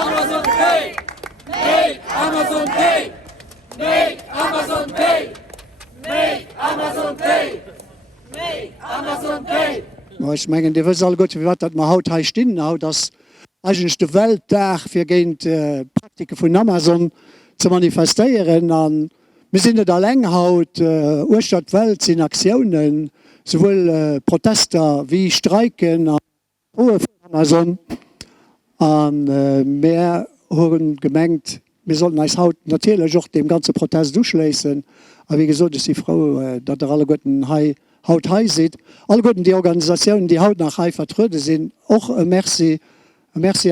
Amazon Pay! Make Amazon Pay! Make Amazon Pay! Make Amazon Pay! Make Amazon Pay! Ich meine, die wissen alle gut, wie das wir heute stehen, dass eigentlich der Welttag für Praktiken von Amazon zu manifestieren. Und wir sind nicht allein heute, Urstadt Welt sind Aktionen, sowohl Proteste wie Streiken von Amazon. Und wir haben gemerkt, wir sollten uns heute natürlich auch dem ganzen Protest durchlesen. Aber wie gesagt, ist die Frau, dass alle guten haut hier seht. Alle guten die Organisationen, die heute nach hier vertreten sind, auch ein Merci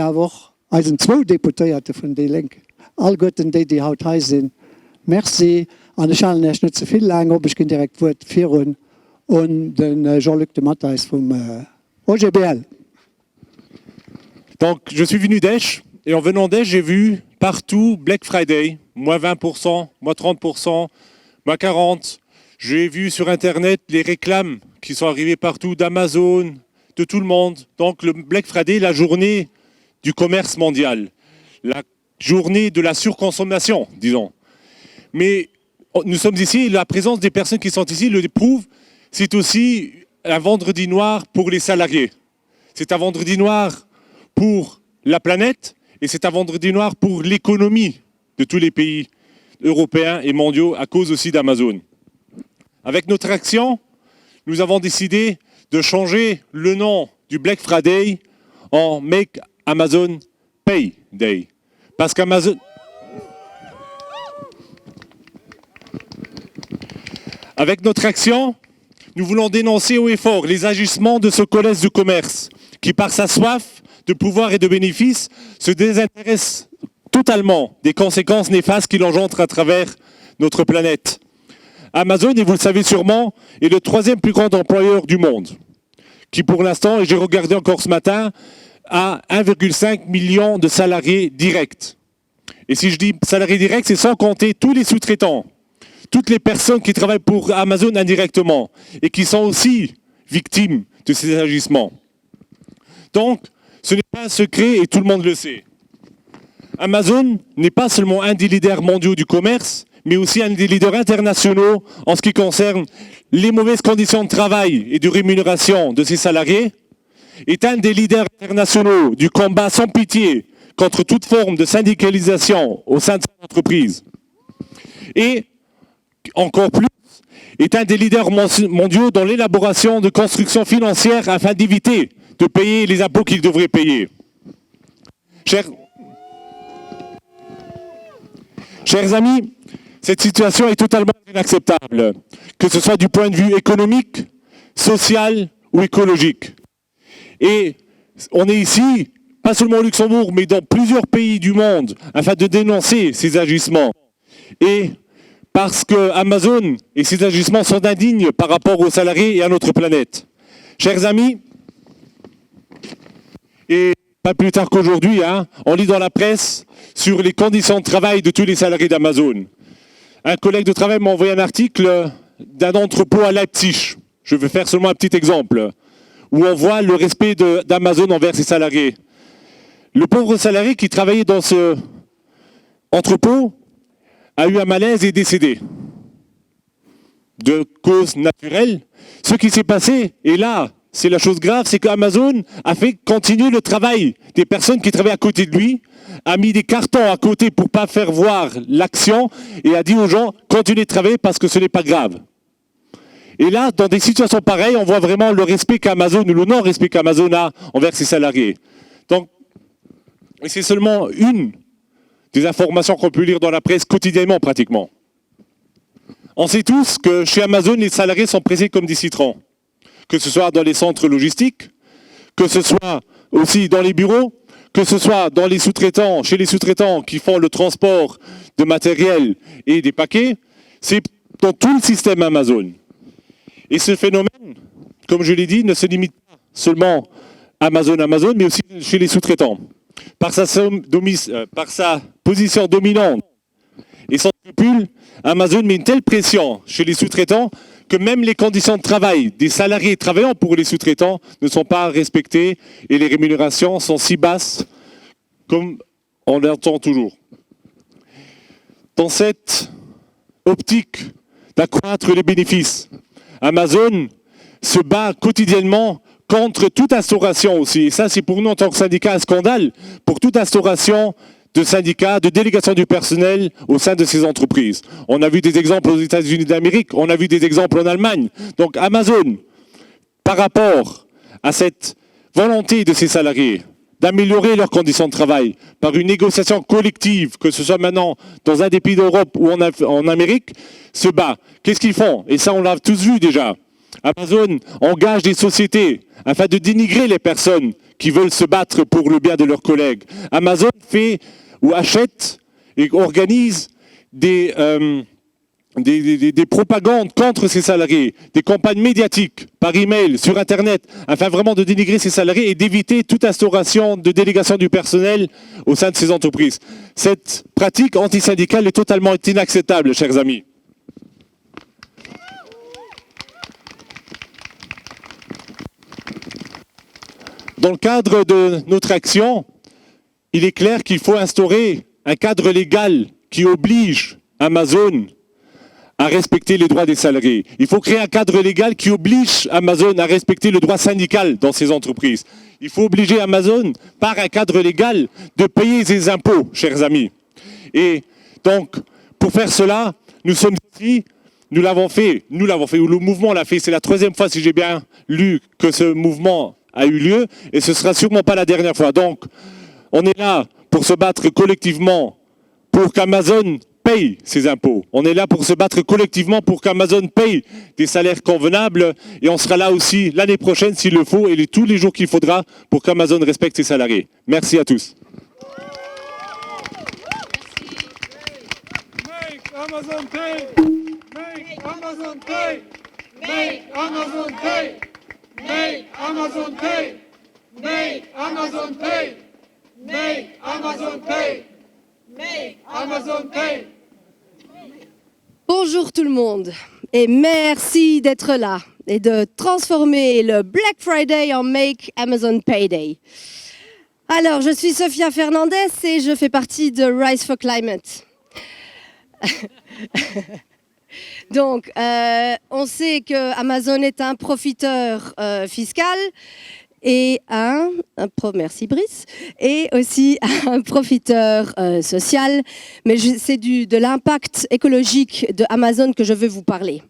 auch als zwei Deputierte von der Linke. Alle guten, die heute hier sind. Merci. Und ich habe nicht so viel lang, aber ich kann direkt Wort führen. Und den Jean-Luc de Matthias vom OGBL. Donc, je suis venu d'Esch, et en venant d'Esch, j'ai vu partout Black Friday, moins 20%, moins 30%, moins 40%. J'ai vu sur Internet les réclames qui sont arrivées partout d'Amazon, de tout le monde. Donc, le Black Friday, la journée du commerce mondial, la journée de la surconsommation, disons. Mais nous sommes ici, la présence des personnes qui sont ici le prouve, c'est aussi un vendredi noir pour les salariés. C'est un vendredi noir pour la planète et c'est un vendredi noir pour l'économie de tous les pays européens et mondiaux à cause aussi d'Amazon. Avec notre action, nous avons décidé de changer le nom du Black Friday en Make Amazon Pay Day. Parce qu'Amazon... Avec notre action, nous voulons dénoncer haut et fort les agissements de ce collège du commerce qui, par sa soif de pouvoir et de bénéfices, se désintéresse totalement des conséquences néfastes qu'il engendre à travers notre planète. Amazon, et vous le savez sûrement, est le troisième plus grand employeur du monde, qui pour l'instant, et j'ai regardé encore ce matin, a 1,5 million de salariés directs. Et si je dis salariés directs, c'est sans compter tous les sous-traitants, toutes les personnes qui travaillent pour Amazon indirectement et qui sont aussi victimes de ces agissements. Donc, ce n'est pas un secret et tout le monde le sait. Amazon n'est pas seulement un des leaders mondiaux du commerce, mais aussi un des leaders internationaux en ce qui concerne les mauvaises conditions de travail et de rémunération de ses salariés, est un des leaders internationaux du combat sans pitié contre toute forme de syndicalisation au sein de son entreprise. Et, encore plus, est un des leaders mondiaux dans l'élaboration de constructions financières afin d'éviter de payer les impôts qu'il devrait payer. Chers amis, cette situation est totalement inacceptable, que ce soit du point de vue économique, social ou écologique. Et on est ici, pas seulement au Luxembourg, mais dans plusieurs pays du monde, afin de dénoncer ces agissements. Et parce que Amazon et ses agissements sont indignes par rapport aux salariés et à notre planète. Chers amis, et pas plus tard qu'aujourd'hui, on lit dans la presse sur les conditions de travail de tous les salariés d'Amazon. Un collègue de travail m'a envoyé un article d'un entrepôt à Leipzig. Je vais faire seulement un petit exemple, où on voit le respect d'Amazon envers ses salariés. Le pauvre salarié qui travaillait dans ce entrepôt a eu un malaise et est décédé. De cause naturelle. Ce qui s'est passé, et là, c'est la chose grave, c'est qu'Amazon a fait continuer le travail des personnes qui travaillaient à côté de lui, a mis des cartons à côté pour ne pas faire voir l'action et a dit aux gens, continuez de travailler parce que ce n'est pas grave. Et là, dans des situations pareilles, on voit vraiment le respect qu'Amazon ou le non-respect qu'Amazon a envers ses salariés. Donc, c'est seulement une des informations qu'on peut lire dans la presse quotidiennement pratiquement. On sait tous que chez Amazon, les salariés sont pressés comme des citrons. Que ce soit dans les centres logistiques, que ce soit aussi dans les bureaux, que ce soit dans les sous-traitants, chez les sous-traitants qui font le transport de matériel et des paquets, c'est dans tout le système Amazon. Et ce phénomène, comme je l'ai dit, ne se limite pas seulement à Amazon, mais aussi chez les sous-traitants. Par sa position dominante et sans scrupule, Amazon met une telle pression chez les sous-traitants que même les conditions de travail des salariés travaillant pour les sous-traitants ne sont pas respectées et les rémunérations sont si basses comme on l'entend toujours. Dans cette optique d'accroître les bénéfices, Amazon se bat quotidiennement contre toute instauration aussi. Et ça, c'est pour nous en tant que syndicat un scandale, pour toute instauration de syndicats, de délégation du personnel au sein de ces entreprises. On a vu des exemples aux États-Unis d'Amérique, on a vu des exemples en Allemagne. Donc Amazon, par rapport à cette volonté de ses salariés d'améliorer leurs conditions de travail par une négociation collective, que ce soit maintenant dans un des pays d'Europe ou en Amérique, se bat. Qu'est-ce qu'ils font? Et ça, on l'a tous vu déjà. Amazon engage des sociétés afin de dénigrer les personnes qui veulent se battre pour le bien de leurs collègues. Amazon fait ou achète et organise des propagandes contre ses salariés, des campagnes médiatiques par email, sur Internet, afin vraiment de dénigrer ses salariés et d'éviter toute instauration de délégation du personnel au sein de ces entreprises. Cette pratique antisyndicale est totalement inacceptable, chers amis. Dans le cadre de notre action, il est clair qu'il faut instaurer un cadre légal qui oblige Amazon à respecter les droits des salariés. Il faut créer un cadre légal qui oblige Amazon à respecter le droit syndical dans ces entreprises. Il faut obliger Amazon, par un cadre légal, de payer ses impôts, chers amis. Et donc, pour faire cela, nous sommes ici, nous l'avons fait, ou le mouvement l'a fait. C'est la 3e fois, si j'ai bien lu, que ce mouvement a eu lieu, et ce ne sera sûrement pas la dernière fois. Donc, on est là pour se battre collectivement pour qu'Amazon paye ses impôts. On est là pour se battre collectivement pour qu'Amazon paye des salaires convenables, et on sera là aussi l'année prochaine s'il le faut, et tous les jours qu'il faudra pour qu'Amazon respecte ses salariés. Merci à tous. Make Amazon pay! Make Amazon pay! Make Amazon pay! Make Amazon pay! Make Amazon pay! Make Amazon pay! Make Amazon pay! Bonjour tout le monde et merci d'être là et de transformer le Black Friday en Make Amazon Payday. Alors, je suis Sofia Fernandez et je fais partie de Rise for Climate. Donc, on sait que Amazon est un profiteur fiscal et merci Brice, et aussi un profiteur social, mais c'est de l'impact écologique de Amazon que je veux vous parler.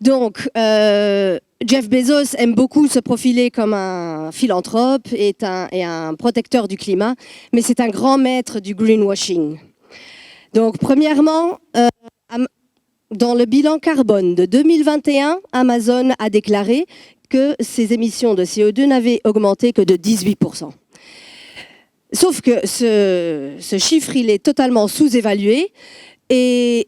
Donc, Jeff Bezos aime beaucoup se profiler comme un philanthrope et un protecteur du climat, mais c'est un grand maître du greenwashing. Donc, premièrement, dans le bilan carbone de 2021, Amazon a déclaré que ses émissions de CO2 n'avaient augmenté que de 18%. Sauf que ce chiffre, il est totalement sous-évalué. Et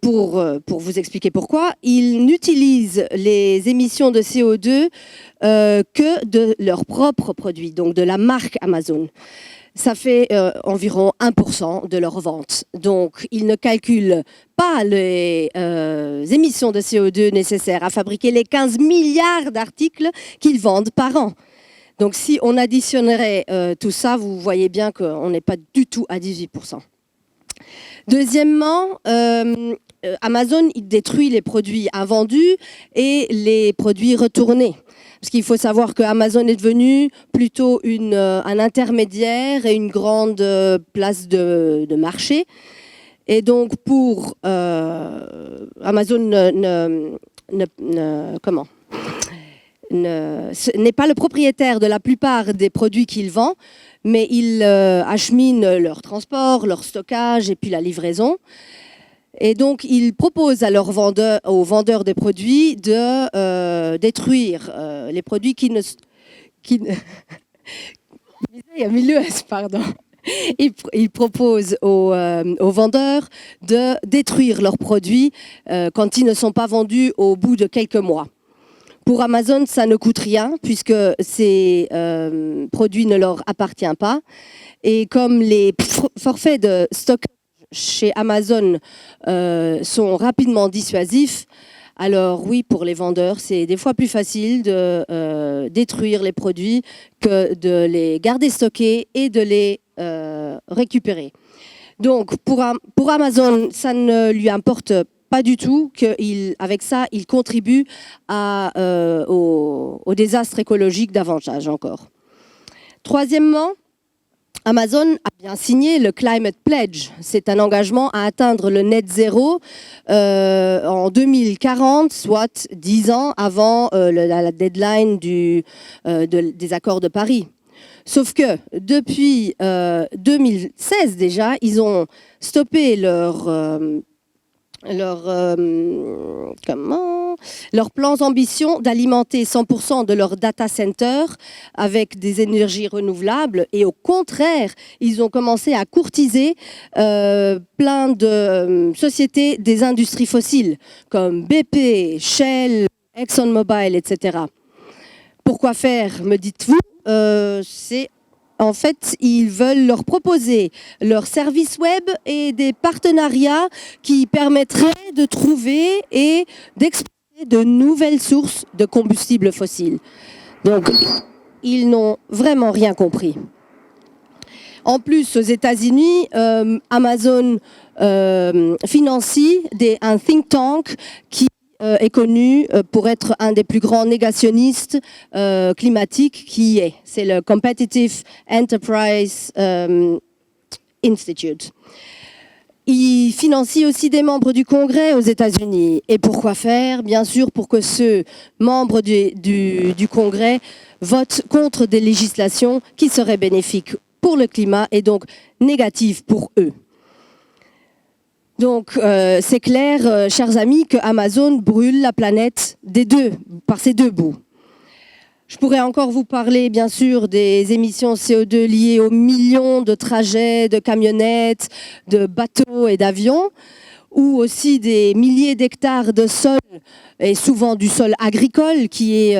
pour vous expliquer pourquoi, ils n'utilisent les émissions de CO2 que de leurs propres produits, donc de la marque Amazon. Ça fait environ 1% de leurs ventes. Donc, ils ne calculent pas les émissions de CO2 nécessaires à fabriquer les 15 milliards d'articles qu'ils vendent par an. Donc, si on additionnerait tout ça, vous voyez bien qu'on n'est pas du tout à 18%. Deuxièmement, Amazon il détruit les produits invendus et les produits retournés. Parce qu'il faut savoir que Amazon est devenu plutôt un intermédiaire et une grande place de marché. Et donc pour Amazon n'est pas le propriétaire de la plupart des produits qu'il vend, mais il achemine leur transport, leur stockage et puis la livraison. Et donc, il propose à aux vendeurs des produits de détruire les produits qui ne... Pardon. Il propose aux vendeurs de détruire leurs produits quand ils ne sont pas vendus au bout de quelques mois. Pour Amazon, ça ne coûte rien puisque ces produits ne leur appartiennent pas. Et comme les forfaits de stockage chez Amazon sont rapidement dissuasifs, alors oui, pour les vendeurs, c'est des fois plus facile de détruire les produits que de les garder stockés et de les récupérés. Donc, pour Amazon, ça ne lui importe pas du tout qu'avec ça, il contribue au désastre écologique davantage encore. Troisièmement, Amazon a bien signé le Climate Pledge. C'est un engagement à atteindre le net zéro en 2040, soit 10 ans avant la deadline des accords de Paris. Sauf que depuis 2016 déjà, ils ont stoppé leurs plans d'ambition d'alimenter 100% de leurs data centers avec des énergies renouvelables et au contraire, ils ont commencé à courtiser plein de sociétés des industries fossiles comme BP, Shell, ExxonMobil, etc. Pourquoi faire, me dites-vous? En fait, ils veulent leur proposer leurs services web et des partenariats qui permettraient de trouver et d'exploiter de nouvelles sources de combustibles fossiles. Donc, ils n'ont vraiment rien compris. En plus, aux États-Unis, Amazon financie un think tank qui est connu pour être un des plus grands négationnistes climatiques qui est. C'est le Competitive Enterprise Institute. Il financie aussi des membres du Congrès aux États-Unis. Et pourquoi faire? Bien sûr, pour que ceux membres du Congrès votent contre des législations qui seraient bénéfiques pour le climat et donc négatives pour eux. Donc, c'est clair, chers amis, que Amazon brûle la planète par ses deux bouts. Je pourrais encore vous parler, bien sûr, des émissions CO2 liées aux millions de trajets, de camionnettes, de bateaux et d'avions, ou aussi des milliers d'hectares de sol, et souvent du sol agricole, qui est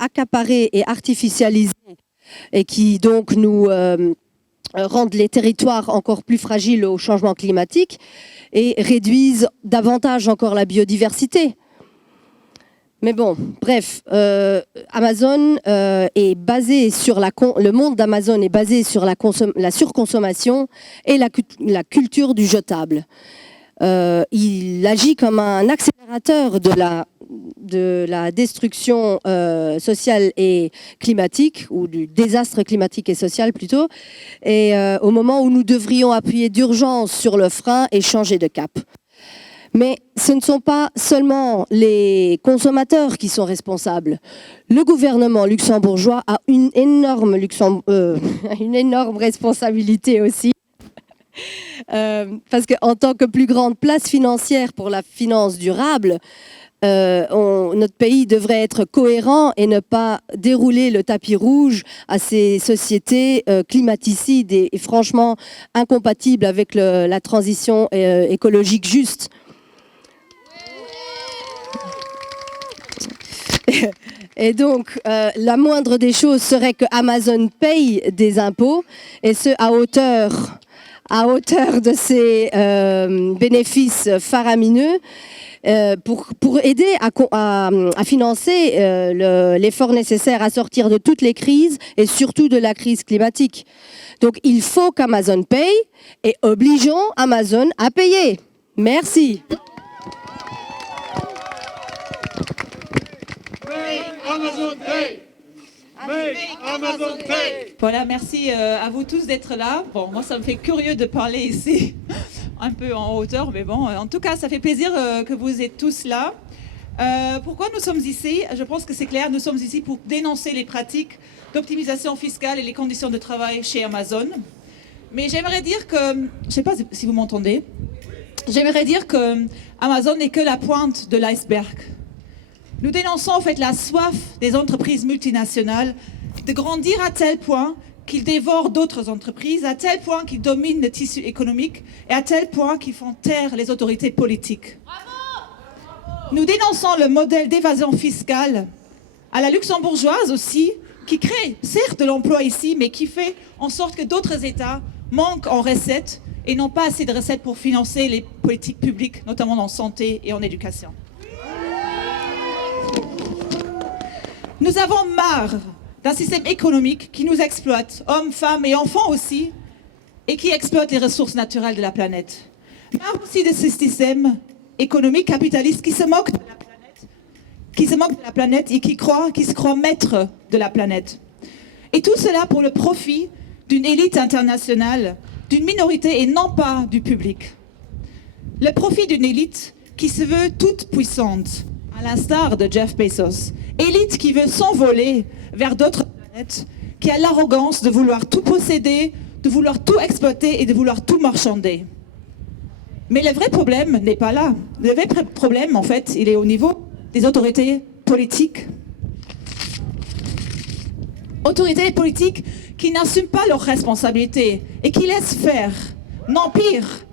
accaparé et artificialisé, et qui donc nous rendent les territoires encore plus fragiles au changement climatique et réduisent davantage encore la biodiversité. Mais bon, bref, Amazon est basé sur le monde d'Amazon est basé sur la surconsommation et la culture du jetable. Il agit comme un accélérateur de la destruction sociale et climatique, ou du désastre climatique et social plutôt, et au moment où nous devrions appuyer d'urgence sur le frein et changer de cap. Mais ce ne sont pas seulement les consommateurs qui sont responsables. Le gouvernement luxembourgeois a une énorme responsabilité aussi. Parce qu'en tant que plus grande place financière pour la finance durable, notre pays devrait être cohérent et ne pas dérouler le tapis rouge à ces sociétés climaticides et franchement incompatibles avec la transition écologique juste. Et donc, la moindre des choses serait que Amazon paye des impôts, et ce à hauteur de ses bénéfices faramineux, pour aider à financer l'effort nécessaire à sortir de toutes les crises et surtout de la crise climatique. Donc il faut qu'Amazon paye et obligeons Amazon à payer. Merci. Make Amazon pay! Make Amazon pay! Voilà, merci à vous tous d'être là. Bon, moi, ça me fait curieux de parler ici, un peu en hauteur, mais bon, en tout cas, ça fait plaisir que vous êtes tous là. Pourquoi nous sommes ici? Je pense que c'est clair, nous sommes ici pour dénoncer les pratiques d'optimisation fiscale et les conditions de travail chez Amazon. Mais j'aimerais dire que, je ne sais pas si vous m'entendez, j'aimerais dire que Amazon n'est que la pointe de l'iceberg. Nous dénonçons en fait la soif des entreprises multinationales de grandir à tel point qu'ils dévorent d'autres entreprises, à tel point qu'ils dominent le tissu économique et à tel point qu'ils font taire les autorités politiques. Bravo! Nous dénonçons le modèle d'évasion fiscale à la luxembourgeoise aussi, qui crée certes de l'emploi ici, mais qui fait en sorte que d'autres États manquent en recettes et n'ont pas assez de recettes pour financer les politiques publiques, notamment en santé et en éducation. Nous avons marre d'un système économique qui nous exploite, hommes, femmes et enfants aussi, et qui exploite les ressources naturelles de la planète. Marre aussi de ce système économique capitaliste qui se moque de la planète, et qui se croit maître de la planète. Et tout cela pour le profit d'une élite internationale, d'une minorité et non pas du public. Le profit d'une élite qui se veut toute puissante, à l'instar de Jeff Bezos. Élite qui veut s'envoler vers d'autres planètes, qui a l'arrogance de vouloir tout posséder, de vouloir tout exploiter et de vouloir tout marchander. Mais le vrai problème n'est pas là. Le vrai problème, en fait, il est au niveau des autorités politiques. Autorités politiques qui n'assument pas leurs responsabilités et qui laissent faire, non pire,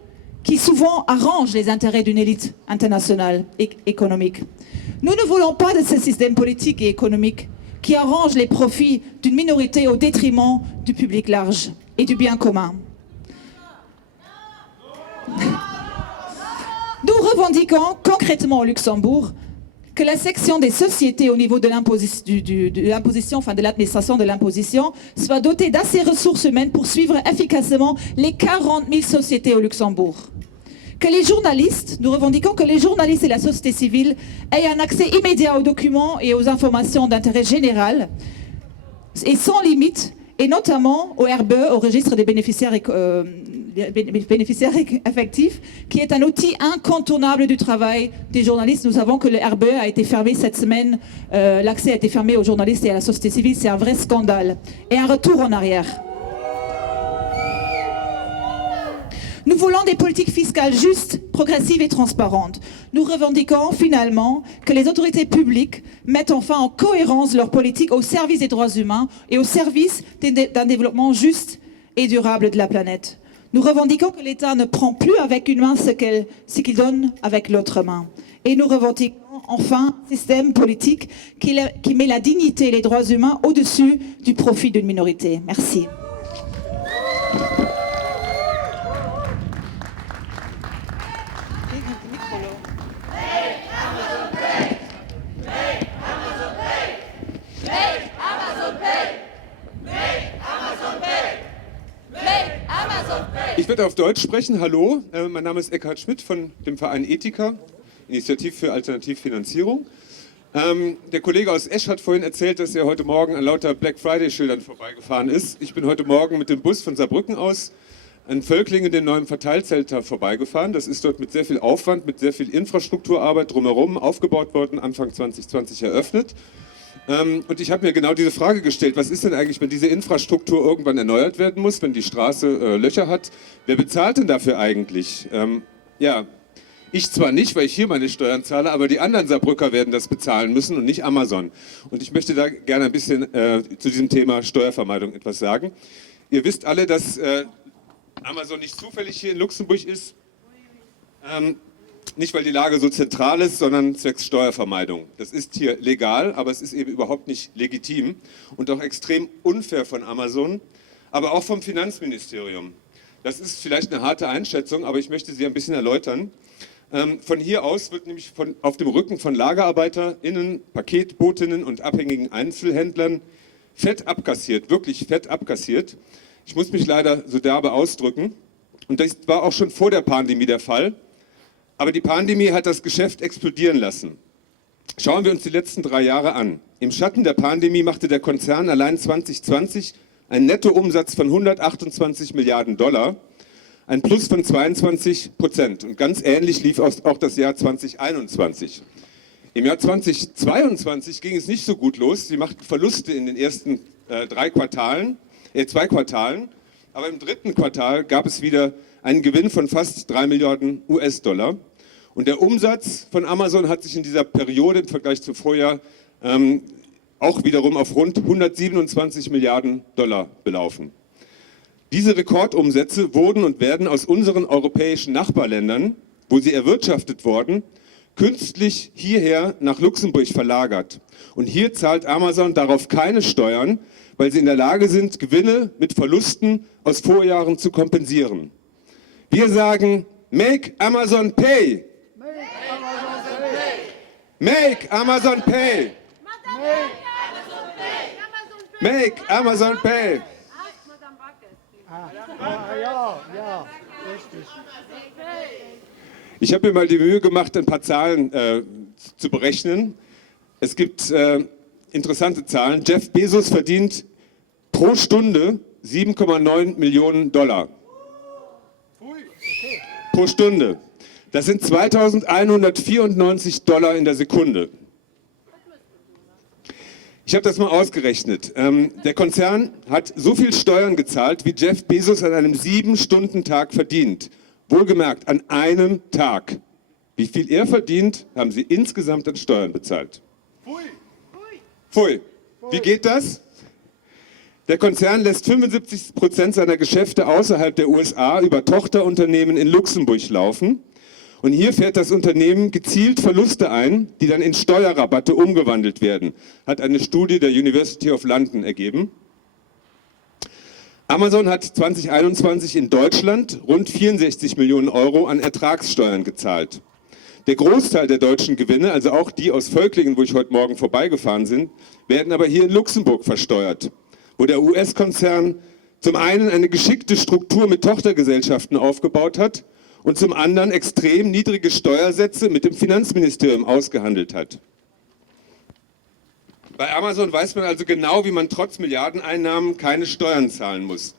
qui souvent arrangent les intérêts d'une élite internationale et économique. Nous ne voulons pas de ce système politique et économique qui arrange les profits d'une minorité au détriment du public large et du bien commun. Nous revendiquons concrètement au Luxembourg que la section des sociétés au niveau de l'imposition, enfin de l'administration de l'imposition, soit dotée d'assez ressources humaines pour suivre efficacement les 40 000 sociétés au Luxembourg. Que les journalistes, nous revendiquons que les journalistes et la société civile aient un accès immédiat aux documents et aux informations d'intérêt général et sans limite, et notamment au RBE, au registre des bénéficiaires effectifs, qui est un outil incontournable du travail des journalistes. Nous savons que le RBE a été fermé cette semaine, l'accès a été fermé aux journalistes et à la société civile, c'est un vrai scandale. Et un retour en arrière. Nous voulons des politiques fiscales justes, progressives et transparentes. Nous revendiquons finalement que les autorités publiques mettent enfin en cohérence leurs politiques au service des droits humains et au service d'un développement juste et durable de la planète. Nous revendiquons que l'État ne prend plus avec une main ce qu'il donne avec l'autre main. Et nous revendiquons enfin un système politique qui met la dignité et les droits humains au-dessus du profit d'une minorité. Merci. Ich werde auf Deutsch sprechen. Hallo, mein Name ist Eckhard Schmidt von dem Verein Ethika, Initiative für Alternativfinanzierung. Der Kollege aus Esch hat vorhin erzählt, dass er heute Morgen an lauter Black Friday-Schildern vorbeigefahren ist. Ich bin heute Morgen mit dem Bus von Saarbrücken aus an Völklingen, dem neuen Verteilzentrum, vorbeigefahren. Das ist dort mit sehr viel Aufwand, mit sehr viel Infrastrukturarbeit drumherum aufgebaut worden, Anfang 2020 eröffnet. Und ich habe mir genau diese Frage gestellt, was ist denn eigentlich, wenn diese Infrastruktur irgendwann erneuert werden muss, wenn die Straße Löcher hat? Wer bezahlt denn dafür eigentlich? Ja, ich zwar nicht, weil ich hier meine Steuern zahle, aber die anderen Saarbrücker werden das bezahlen müssen und nicht Amazon. Und ich möchte da gerne ein bisschen zu diesem Thema Steuervermeidung etwas sagen. Ihr wisst alle, dass Amazon nicht zufällig hier in Luxemburg ist. Nicht, weil die Lage so zentral ist, sondern zwecks Steuervermeidung. Das ist hier legal, aber es ist eben überhaupt nicht legitim und auch extrem unfair von Amazon, aber auch vom Finanzministerium. Das ist vielleicht eine harte Einschätzung, aber ich möchte sie ein bisschen erläutern. Von hier aus wird nämlich auf dem Rücken von LagerarbeiterInnen, Paketbotinnen und abhängigen Einzelhändlern fett abkassiert, wirklich fett abkassiert. Ich muss mich leider so derbe ausdrücken. Und das war auch schon vor der Pandemie der Fall. Aber die Pandemie hat das Geschäft explodieren lassen. Schauen wir uns die letzten 3 Jahre an. Im Schatten der Pandemie machte der Konzern allein 2020 einen Nettoumsatz von 128 Milliarden $, ein Plus von 22%. Und ganz ähnlich lief auch das Jahr 2021. Im Jahr 2022 ging es nicht so gut los. Sie machten Verluste in den ersten 2 Quartalen. Aber im 3. Quartal gab es wieder einen Gewinn von fast 3 Milliarden US-Dollar. Und der Umsatz von Amazon hat sich in dieser Periode im Vergleich zum Vorjahr auch wiederum auf rund 127 Milliarden $ belaufen. Diese Rekordumsätze wurden und werden aus unseren europäischen Nachbarländern, wo sie erwirtschaftet wurden, künstlich hierher nach Luxemburg verlagert. Und hier zahlt Amazon darauf keine Steuern, weil sie in der Lage sind, Gewinne mit Verlusten aus Vorjahren zu kompensieren. Wir sagen, make Amazon pay. Make Amazon pay. Make Amazon Pay. Ich habe mir mal die Mühe gemacht, ein paar Zahlen zu berechnen. Es gibt interessante Zahlen. Jeff Bezos verdient pro Stunde 7,9 Millionen Dollar. Pro Stunde. Das sind 2.194 Dollar in der Sekunde. Ich habe das mal ausgerechnet. Der Konzern hat so viel Steuern gezahlt, wie Jeff Bezos an einem 7-Stunden-Tag verdient. Wohlgemerkt, an einem Tag. Wie viel er verdient, haben sie insgesamt an Steuern bezahlt. Pfui. Wie geht das? Der Konzern lässt 75% seiner Geschäfte außerhalb der USA über Tochterunternehmen in Luxemburg laufen. Und hier fährt das Unternehmen gezielt Verluste ein, die dann in Steuerrabatte umgewandelt werden, hat eine Studie der University of London ergeben. Amazon hat 2021 in Deutschland rund 64 Millionen Euro an Ertragssteuern gezahlt. Der Großteil der deutschen Gewinne, also auch die aus Völklingen, wo ich heute Morgen vorbeigefahren bin, werden aber hier in Luxemburg versteuert, wo der US-Konzern zum einen eine geschickte Struktur mit Tochtergesellschaften aufgebaut hat und zum anderen extrem niedrige Steuersätze mit dem Finanzministerium ausgehandelt hat. Bei Amazon weiß man also genau, wie man trotz Milliardeneinnahmen keine Steuern zahlen muss.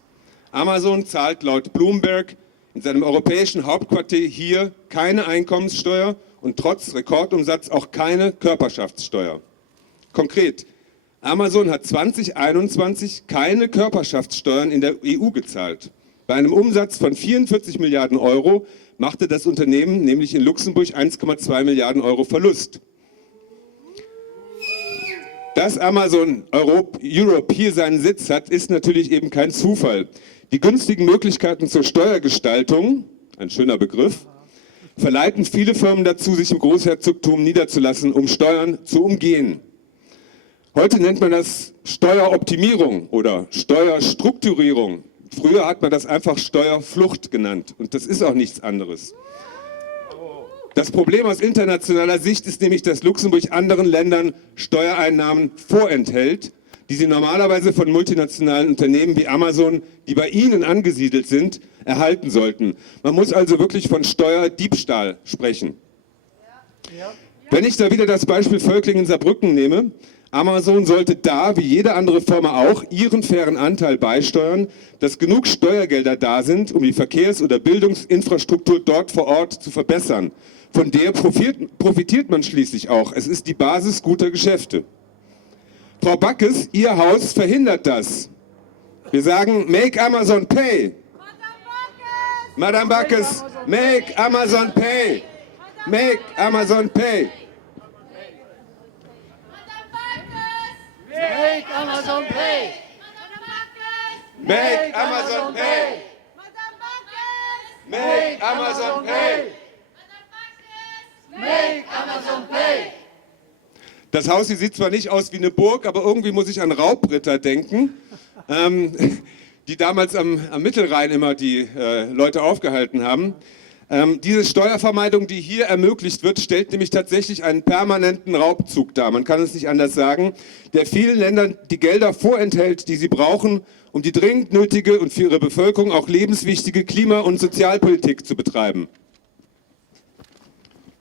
Amazon zahlt laut Bloomberg in seinem europäischen Hauptquartier hier keine Einkommenssteuer und trotz Rekordumsatz auch keine Körperschaftssteuer. Konkret, Amazon hat 2021 keine Körperschaftssteuern in der EU gezahlt. Bei einem Umsatz von 44 Milliarden Euro machte das Unternehmen nämlich in Luxemburg 1,2 Milliarden Euro Verlust. Dass Amazon Europe hier seinen Sitz hat, ist natürlich eben kein Zufall. Die günstigen Möglichkeiten zur Steuergestaltung, ein schöner Begriff, verleiten viele Firmen dazu, sich im Großherzogtum niederzulassen, um Steuern zu umgehen. Heute nennt man das Steueroptimierung oder Steuerstrukturierung. Früher hat man das einfach Steuerflucht genannt und das ist auch nichts anderes. Das Problem aus internationaler Sicht ist nämlich, dass Luxemburg anderen Ländern Steuereinnahmen vorenthält, die sie normalerweise von multinationalen Unternehmen wie Amazon, die bei ihnen angesiedelt sind, erhalten sollten. Man muss also wirklich von Steuerdiebstahl sprechen. Wenn ich da wieder das Beispiel Völklingen-Saarbrücken nehme, Amazon sollte da, wie jede andere Firma auch, ihren fairen Anteil beisteuern, dass genug Steuergelder da sind, um die Verkehrs- oder Bildungsinfrastruktur dort vor Ort zu verbessern. Von der profitiert man schließlich auch. Es ist die Basis guter Geschäfte. Frau Backes, Ihr Haus verhindert das. Wir sagen, make Amazon pay. Madame Backes, make Amazon pay. Make Amazon pay. Make Amazon pay. Make Amazon pay. Make Amazon pay. Make Amazon pay. Das Haus hier sieht zwar nicht aus wie eine Burg, aber irgendwie muss ich an Raubritter denken, die damals am Mittelrhein immer die Leute aufgehalten haben. Diese Steuervermeidung, die hier ermöglicht wird, stellt nämlich tatsächlich einen permanenten Raubzug dar. Man kann es nicht anders sagen, der vielen Ländern die Gelder vorenthält, die sie brauchen, um die dringend nötige und für ihre Bevölkerung auch lebenswichtige Klima- und Sozialpolitik zu betreiben.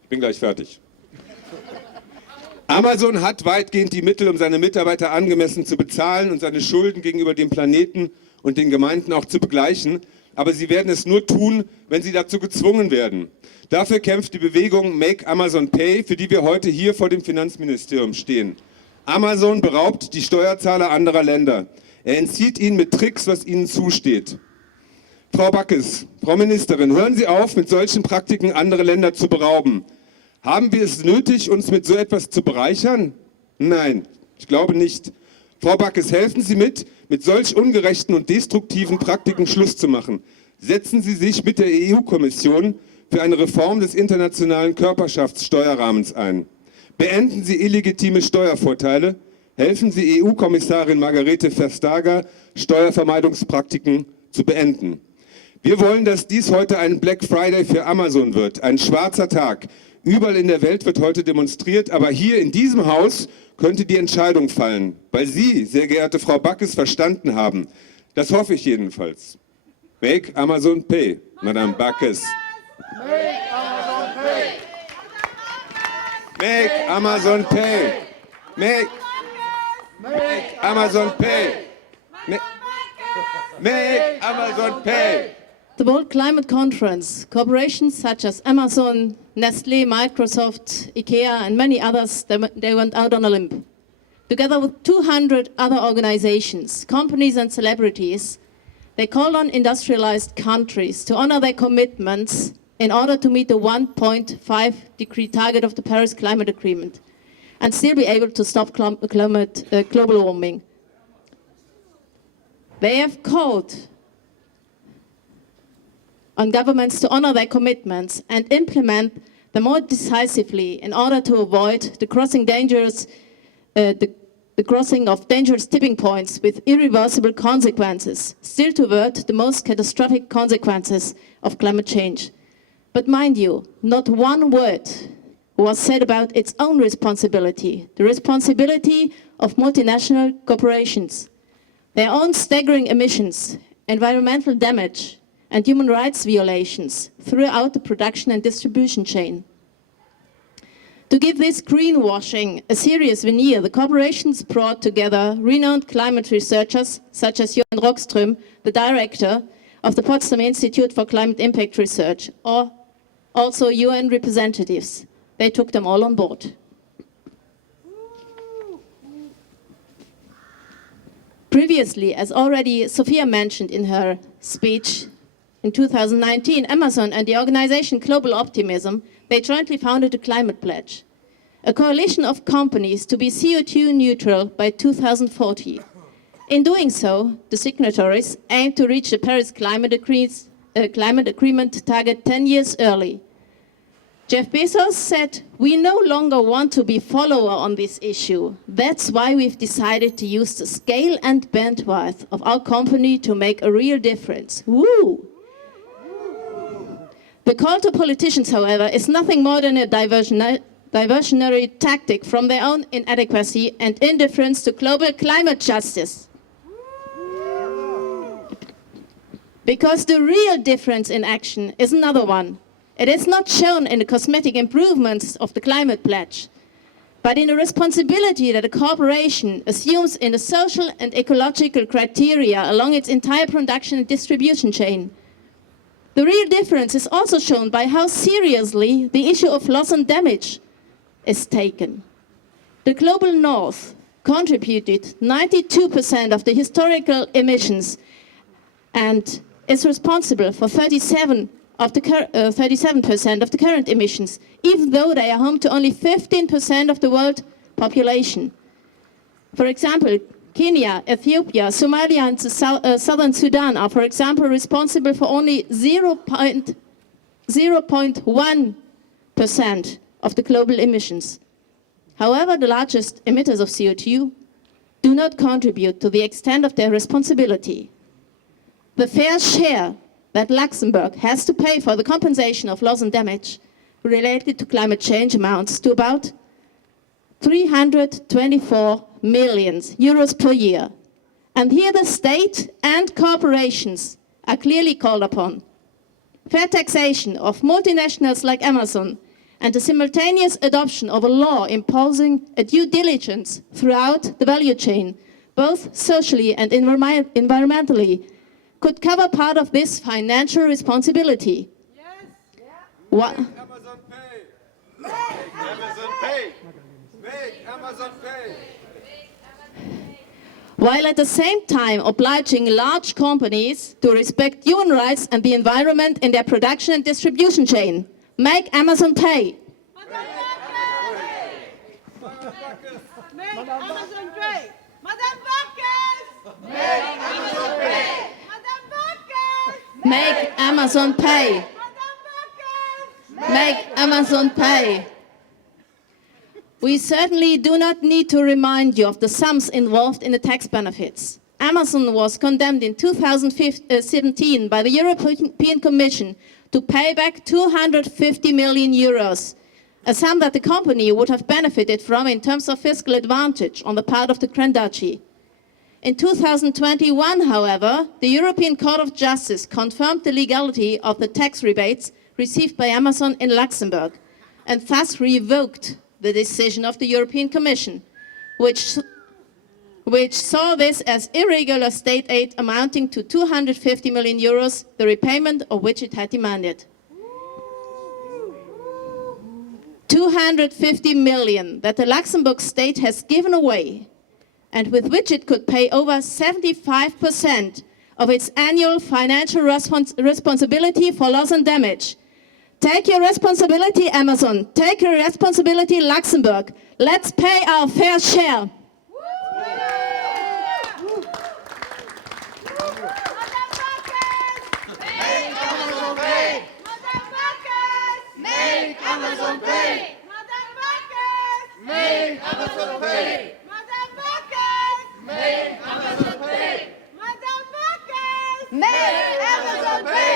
Ich bin gleich fertig. Amazon hat weitgehend die Mittel, um seine Mitarbeiter angemessen zu bezahlen und seine Schulden gegenüber dem Planeten und den Gemeinden auch zu begleichen. Aber sie werden es nur tun, wenn sie dazu gezwungen werden. Dafür kämpft die Bewegung Make Amazon Pay, für die wir heute hier vor dem Finanzministerium stehen. Amazon beraubt die Steuerzahler anderer Länder. Er entzieht ihnen mit Tricks, was ihnen zusteht. Frau Backes, Frau Ministerin, hören Sie auf, mit solchen Praktiken andere Länder zu berauben. Haben wir es nötig, uns mit so etwas zu bereichern? Nein, ich glaube nicht. Frau Backes, helfen Sie mit solch ungerechten und destruktiven Praktiken Schluss zu machen. Setzen Sie sich mit der EU-Kommission für eine Reform des internationalen Körperschaftssteuerrahmens ein. Beenden Sie illegitime Steuervorteile. Helfen Sie EU-Kommissarin Margrethe Vestager, Steuervermeidungspraktiken zu beenden. Wir wollen, dass dies heute ein Black Friday für Amazon wird, ein schwarzer Tag. Überall in der Welt wird heute demonstriert, aber hier in diesem Haus könnte die Entscheidung fallen, weil Sie, sehr geehrte Frau Backes, verstanden haben. Das hoffe ich jedenfalls. Make Amazon pay, Madame Backes. Make Amazon pay. Make Amazon pay. Make Amazon pay. Make Amazon pay. The World Climate Conference, corporations such as Amazon, Nestle, Microsoft, IKEA, and many others, they went out on a limb. Together with 200 other organizations, companies, and celebrities, they called on industrialized countries to honor their commitments in order to meet the 1.5-degree target of the Paris Climate Agreement and still be able to stop global warming. They have called on governments to honor their commitments and implement them more decisively in order to avoid the crossing of dangerous tipping points with irreversible consequences, still to avert the most catastrophic consequences of climate change. But mind you, not one word was said about its own responsibility, the responsibility of multinational corporations, their own staggering emissions, environmental damage, and human rights violations throughout the production and distribution chain. To give this greenwashing a serious veneer, the corporations brought together renowned climate researchers such as Johan Rockström, the director of the Potsdam Institute for Climate Impact Research, or also UN representatives. They took them all on board. Previously, as already Sophia mentioned in her speech, in 2019, Amazon and the organization Global Optimism, they jointly founded the Climate Pledge, a coalition of companies to be CO2 neutral by 2040. In doing so, the signatories aim to reach the Paris Climate Agreement target 10 years early. Jeff Bezos said, "We no longer want to be follower on this issue. That's why we've decided to use the scale and bandwidth of our company to make a real difference." Woo! The call to politicians, however, is nothing more than a diversionary tactic from their own inadequacy and indifference to global climate justice. Because the real difference in action is another one. It is not shown in the cosmetic improvements of the Climate Pledge, but in the responsibility that a corporation assumes in the social and ecological criteria along its entire production and distribution chain. The real difference is also shown by how seriously the issue of loss and damage is taken. The global north contributed 92% of the historical emissions and is responsible for 37% of the current emissions, even though they are home to only 15% of the world population. For example, Kenya, Ethiopia, Somalia, and Southern Sudan are, for example, responsible for only 0.1% of the global emissions. However, the largest emitters of CO2 do not contribute to the extent of their responsibility. The fair share that Luxembourg has to pay for the compensation of loss and damage related to climate change amounts to about 324 million euros per year. And here the state and corporations are clearly called upon. Fair taxation of multinationals like Amazon and the simultaneous adoption of a law imposing a due diligence throughout the value chain, both socially and environmentally, could cover part of this financial responsibility. Yes. Make Amazon pay. Make Amazon pay. Make Amazon pay. While at the same time obliging large companies to respect human rights and the environment in their production and distribution chain. Make Amazon pay. Make Amazon pay. Madame Backes. Make Amazon pay. Madame Backes. Make Amazon pay. Madame Backes. Make Amazon pay. We certainly do not need to remind you of the sums involved in the tax benefits. Amazon was condemned in 2017 by the European Commission to pay back 250 million euros, a sum that the company would have benefited from in terms of fiscal advantage on the part of the Grand Duchy. In 2021, however, the European Court of Justice confirmed the legality of the tax rebates received by Amazon in Luxembourg, and thus revoked the decision of the European Commission, which saw this as irregular state aid amounting to 250 million euros, the repayment of which it had demanded. 250 million that the Luxembourg state has given away, and with which it could pay over 75% of its annual financial responsibility for loss and damage. Take your responsibility, Amazon. Take your responsibility, Luxembourg. Let's pay our fair share. Make Amazon pay!